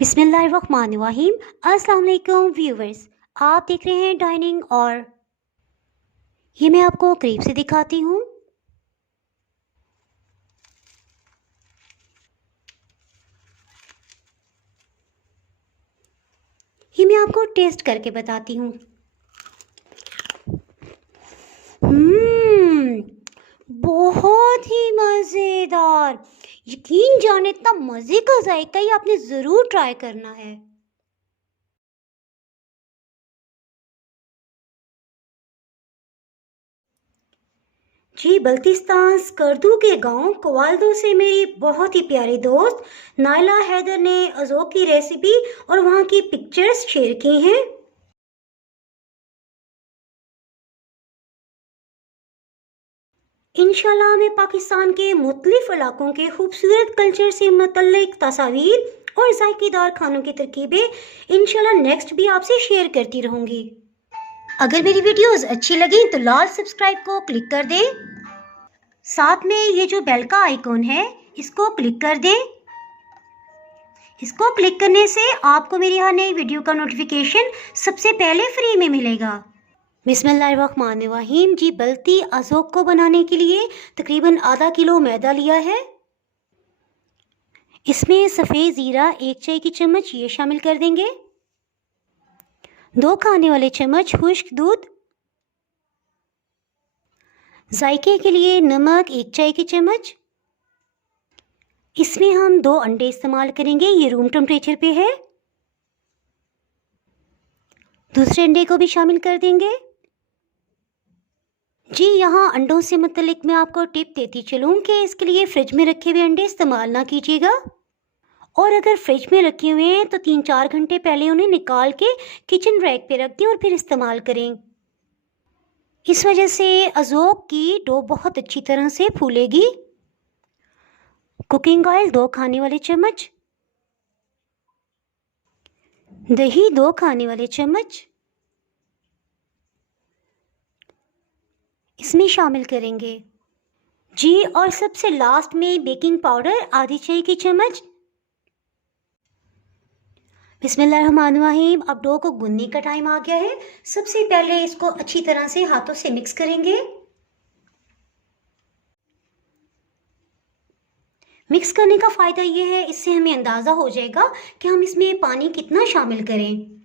बिस्मिल्लाहिर्रहमानिर्रहीम। अस्सलाम वालेकुम व्यूवर्स, आप देख रहे हैं डाइनिंग और ये मैं आपको करीब से दिखाती हूँ। ये मैं आपको टेस्ट करके बताती हूँ। हम्म, बहुत ही मज़ेदार। यकीन जाने इतना मज़े का जायका ही आपने ज़रूर ट्राई करना है। जी, बल्तिस्तान स्कर्दू के गांव कवालदो से मेरी बहुत ही प्यारी दोस्त नायला हैदर ने अज़ोक की रेसिपी और वहाँ की पिक्चर्स शेयर की हैं। इंशाल्लाह मैं पाकिस्तान के मुख्तलिफ इलाकों के खूबसूरत कल्चर से मुतल्लिक तस्वीर और जायकेदार खानों की तरकीबें इंशाल्लाह नेक्स्ट भी आपसे शेयर करती रहूँगी। अगर मेरी वीडियोस अच्छी लगी तो लाल सब्सक्राइब को क्लिक कर दें। साथ में ये जो बेल का आइकॉन है इसको क्लिक कर दें। इसको क्लिक करने से आपको मेरी हर नई वीडियो का नोटिफिकेशन सबसे पहले फ्री में मिलेगा। बिस्मिल्लाहिर्रहमानिर्रहीम। जी, बल्ती अज़ोक को बनाने के लिए तकरीबन आधा किलो मैदा लिया है। इसमें सफ़ेद ज़ीरा 1 चाय की चम्मच ये शामिल कर देंगे। 2 खाने वाले चम्मच खुश्क दूध। जायके के लिए नमक 1 चाय की चम्मच। इसमें हम 2 अंडे इस्तेमाल करेंगे, ये रूम टेम्परेचर पे है। दूसरे अंडे को भी शामिल कर देंगे। जी, यहाँ अंडों से मुतल्लिक मैं आपको टिप देती चलूँ कि इसके लिए फ्रिज में रखे हुए अंडे इस्तेमाल ना कीजिएगा, और अगर फ्रिज में रखे हुए हैं तो 3-4 घंटे पहले उन्हें निकाल के किचन रैक पे रख दें और फिर इस्तेमाल करें। इस वजह से अज़ोक की डो बहुत अच्छी तरह से फूलेगी। कुकिंग ऑयल 2 खाने वाले चम्मच। दही 2 खाने वाले चम्मच इसमें शामिल करेंगे। जी, और सबसे लास्ट में बेकिंग पाउडर आधी चाय की चम्मच। बिस्मिल्लाहिर्रहमानिर्रहीम। अब डो को गूंदने का टाइम आ गया है। सबसे पहले इसको अच्छी तरह से हाथों से मिक्स करेंगे। मिक्स करने का फ़ायदा ये है, इससे हमें अंदाज़ा हो जाएगा कि हम इसमें पानी कितना शामिल करें।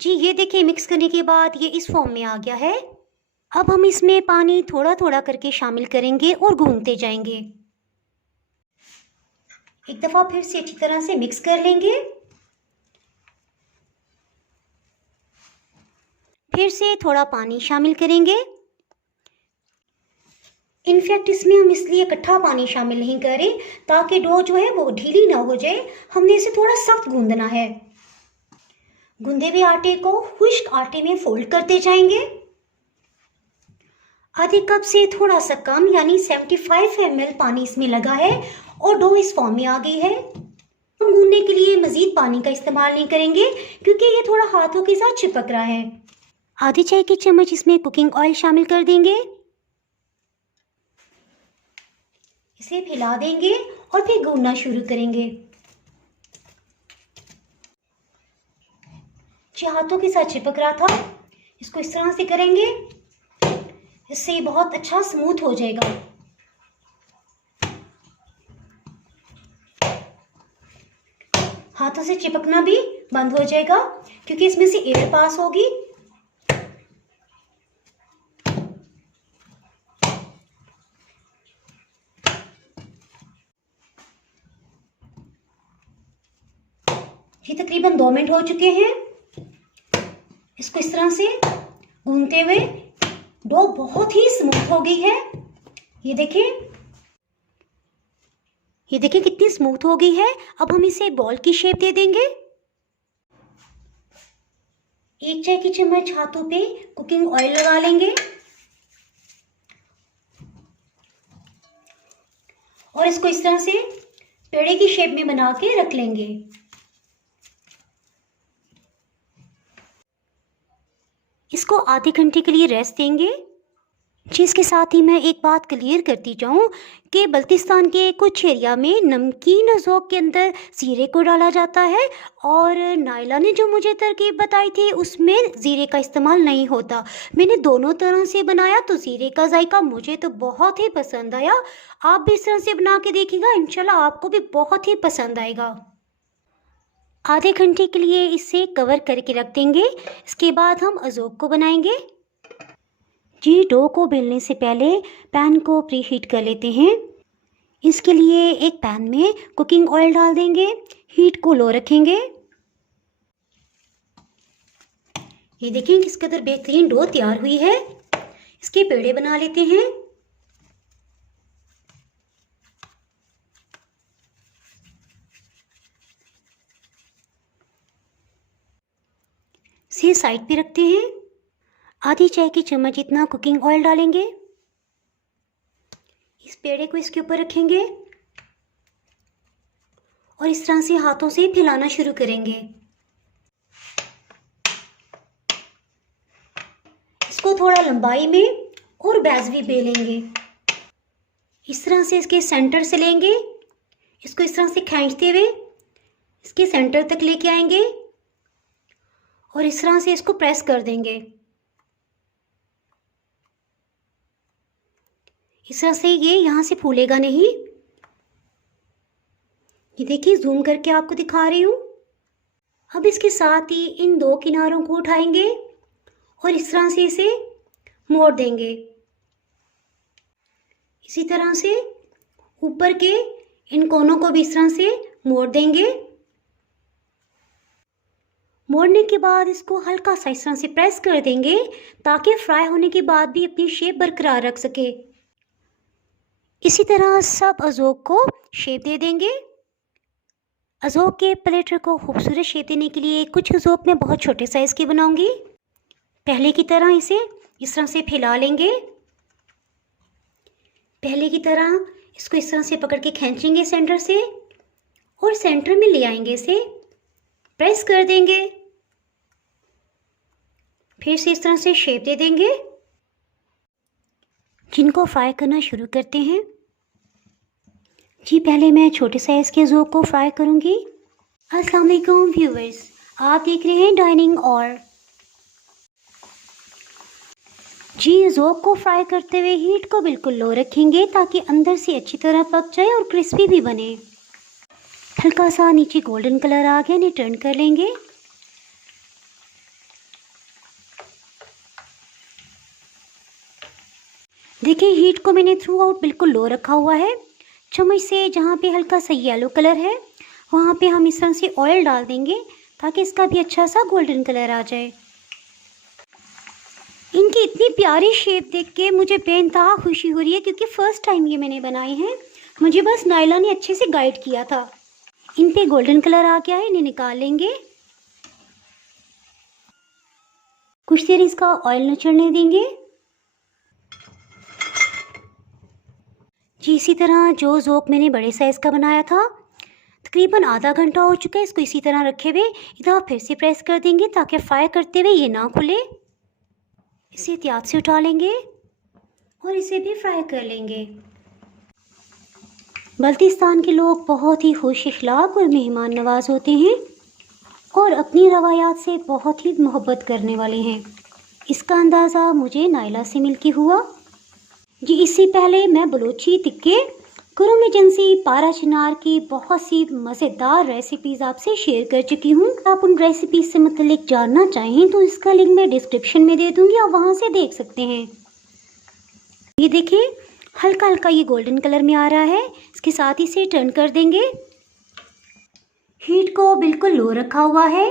जी, ये देखिए मिक्स करने के बाद ये इस फॉर्म में आ गया है। अब हम इसमें पानी थोड़ा थोड़ा करके शामिल करेंगे और गूंदते जाएंगे। एक दफ़ा फिर से अच्छी तरह से मिक्स कर लेंगे। फिर से थोड़ा पानी शामिल करेंगे। इनफैक्ट इसमें हम इसलिए इकट्ठा पानी शामिल नहीं करें ताकि डो जो है वो ढीली ना हो जाए। हमने इसे थोड़ा सख्त गूंदना है। गूंदे हुए आटे को खुश्क आटे में फोल्ड करते जाएंगे। आधे कप से थोड़ा सा कम यानी 75 ml पानी इसमें लगा है और डो इस फॉर्म में आ गई है। हम गूंदने के लिए मजीद पानी का इस्तेमाल नहीं करेंगे क्योंकि ये थोड़ा हाथों के साथ चिपक रहा है। आधी चाय की चम्मच इसमें कुकिंग ऑयल शामिल कर देंगे। इसे फैला देंगे और फिर गूंदना शुरू करेंगे। जो हाथों के साथ चिपक रहा था इसको इस तरह से करेंगे, इससे बहुत अच्छा स्मूथ हो जाएगा। हाथों से चिपकना भी बंद हो जाएगा क्योंकि इसमें से एयर पास होगी। ये तकरीबन 2 मिनट हो चुके हैं। इसको इस तरह से गूंदते हुए डो बहुत ही स्मूथ हो गई है। ये देखें, ये देखिए कितनी स्मूथ हो गई है। अब हम इसे बॉल की शेप दे देंगे। 1 चाय की चम्मच हाथों पे कुकिंग ऑयल लगा लेंगे और इसको इस तरह से पेड़े की शेप में बना के रख लेंगे। इसको आधे घंटे के लिए रेस्ट देंगे। जी, इसके साथ ही मैं एक बात क्लियर करती जाऊँ कि बल्तिस्तान के कुछ एरिया में नमकीन ज़ोक के अंदर ज़ीरे को डाला जाता है, और नायला ने जो मुझे तरकीब बताई थी उसमें ज़ीरे का इस्तेमाल नहीं होता। मैंने दोनों तरह से बनाया तो ज़ीरे का जायका मुझे तो बहुत ही पसंद आया। आप भी इस तरह से बना के देखिएगा, इंशाल्लाह आपको भी बहुत ही पसंद आएगा। आधे घंटे के लिए इसे कवर करके रख देंगे। इसके बाद हम अज़ोक को बनाएंगे। जी, डो को बेलने से पहले पैन को प्री हीट कर लेते हैं। इसके लिए एक पैन में कुकिंग ऑयल डाल देंगे, हीट को लो रखेंगे। ये देखिए किस कदर बेहतरीन डो तैयार हुई है। इसके पेड़े बना लेते हैं। इसे साइड पे रखते हैं। आधी चाय की चम्मच इतना कुकिंग ऑयल डालेंगे। इस पेड़े को इसके ऊपर रखेंगे और इस तरह से हाथों से फैलाना शुरू करेंगे। इसको थोड़ा लंबाई में और बैज़वी बेलेंगे। इस तरह से इसके सेंटर से लेंगे, इसको इस तरह से खींचते हुए इसके सेंटर तक लेके आएंगे और इस तरह से इसको प्रेस कर देंगे। इस तरह से ये यहाँ से फूलेगा नहीं। ये देखिए जूम करके आपको दिखा रही हूँ। अब इसके साथ ही इन दो किनारों को उठाएंगे और इस तरह से इसे मोड़ देंगे। इसी तरह से ऊपर के इन कोनों को भी इस तरह से मोड़ देंगे। मोड़ने के बाद इसको हल्का सा इस तरह से प्रेस कर देंगे ताकि फ्राई होने के बाद भी अपनी शेप बरकरार रख सके। इसी तरह सब अज़ोक को शेप दे देंगे। अज़ोक के प्लेटर को खूबसूरत शेप देने के लिए कुछ अज़ोक मैं बहुत छोटे साइज़ की बनाऊंगी। पहले की तरह इसे इस तरह से फैला लेंगे। पहले की तरह इसको इस तरह से पकड़ के खींचेंगे सेंटर से और सेंटर में ले आएंगे, इसे प्रेस कर देंगे। फिर से इस तरह से शेप दे देंगे। जिनको फ्राई करना शुरू करते हैं। जी, पहले मैं छोटे साइज़ के ज़ोक को फ्राई करूंगी। अस्सलाम वालेकुम व्यूअर्स, आप देख रहे हैं डाइनिंग और। जी, ज़ोक को फ्राई करते हुए हीट को बिल्कुल लो रखेंगे ताकि अंदर से अच्छी तरह पक जाए और क्रिस्पी भी बने। हल्का सा नीचे गोल्डन कलर आ गया, इन्हें टर्न कर लेंगे। देखिए हीट को मैंने थ्रू आउट बिल्कुल लो रखा हुआ है। चम्मच से जहाँ पे हल्का सा येलो कलर है वहाँ पे हम इस तरह से ऑयल डाल देंगे ताकि इसका भी अच्छा सा गोल्डन कलर आ जाए। इनकी इतनी प्यारी शेप देख के मुझे बेइंतहा खुशी हो रही है क्योंकि फ़र्स्ट टाइम ये मैंने बनाए हैं। मुझे बस नायला ने अच्छे से गाइड किया था। इन पे गोल्डन कलर आ गया है, इन्हें निकाल लेंगे। कुछ देर इसका ऑयल निचड़ने देंगे। जी, इसी तरह जो ज़ोक मैंने बड़े साइज़ का बनाया था तकरीबन आधा घंटा हो चुका है। इसको इसी तरह रखे हुए इधर फिर से प्रेस कर देंगे ताकि फ्राई करते हुए ये ना खुले। इसे एहतियात से उठा लेंगे और इसे भी फ्राई कर लेंगे। बल्तिस्तान के लोग बहुत ही खुश अखलाक और मेहमान नवाज होते हैं और अपनी रवायात से बहुत ही मोहब्बत करने वाले हैं। इसका अंदाज़ा मुझे नायला से मिलके हुआ। जी, इससे पहले मैं बलोची टिक्के कुरुम एजेंसी पारा चिनार की बहुत सी मज़ेदार रेसिपीज़ आपसे शेयर कर चुकी हूँ। आप उन रेसिपीज़ से मतलब जानना चाहें तो इसका लिंक मैं डिस्क्रिप्शन में दे दूँगी, आप वहाँ से देख सकते हैं। ये देखिए हल्का हल्का ये गोल्डन कलर में आ रहा है। इसके साथ ही इसे टर्न कर देंगे। हीट को बिल्कुल लो रखा हुआ है।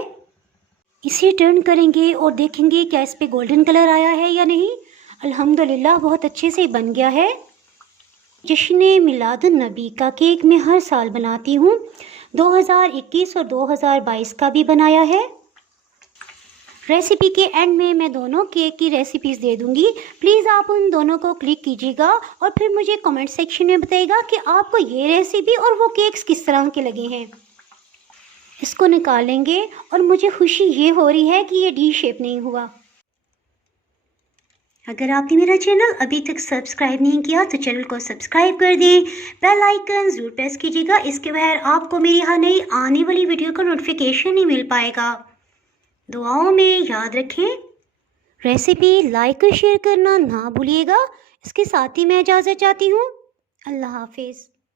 इसे टर्न करेंगे और देखेंगे क्या इस पे गोल्डन कलर आया है या नहीं। अल्हम्दुलिल्लाह बहुत अच्छे से बन गया है। जश्न मिलादुन नबी का केक मैं हर साल बनाती हूँ। 2021 और 2022 का भी बनाया है। रेसिपी के एंड में मैं दोनों केक की रेसिपीज़ दे दूँगी। प्लीज़ आप उन दोनों को क्लिक कीजिएगा और फिर मुझे कमेंट सेक्शन में बताइएगा कि आपको ये रेसिपी और वो केक्स किस तरह के लगे हैं। इसको निकालेंगे और मुझे खुशी ये हो रही है कि ये डी शेप नहीं हुआ। अगर आपने मेरा चैनल अभी तक सब्सक्राइब नहीं किया तो चैनल को सब्सक्राइब कर दें, बेल आइकन ज़रूर प्रेस कीजिएगा। इसके बगैर आपको मेरी हर नई आने वाली वीडियो का नोटिफिकेशन नहीं मिल पाएगा। दुआओं में याद रखें। रेसिपी लाइक और शेयर करना ना भूलिएगा। इसके साथ ही मैं इजाज़त चाहती हूँ। अल्लाह हाफिज़।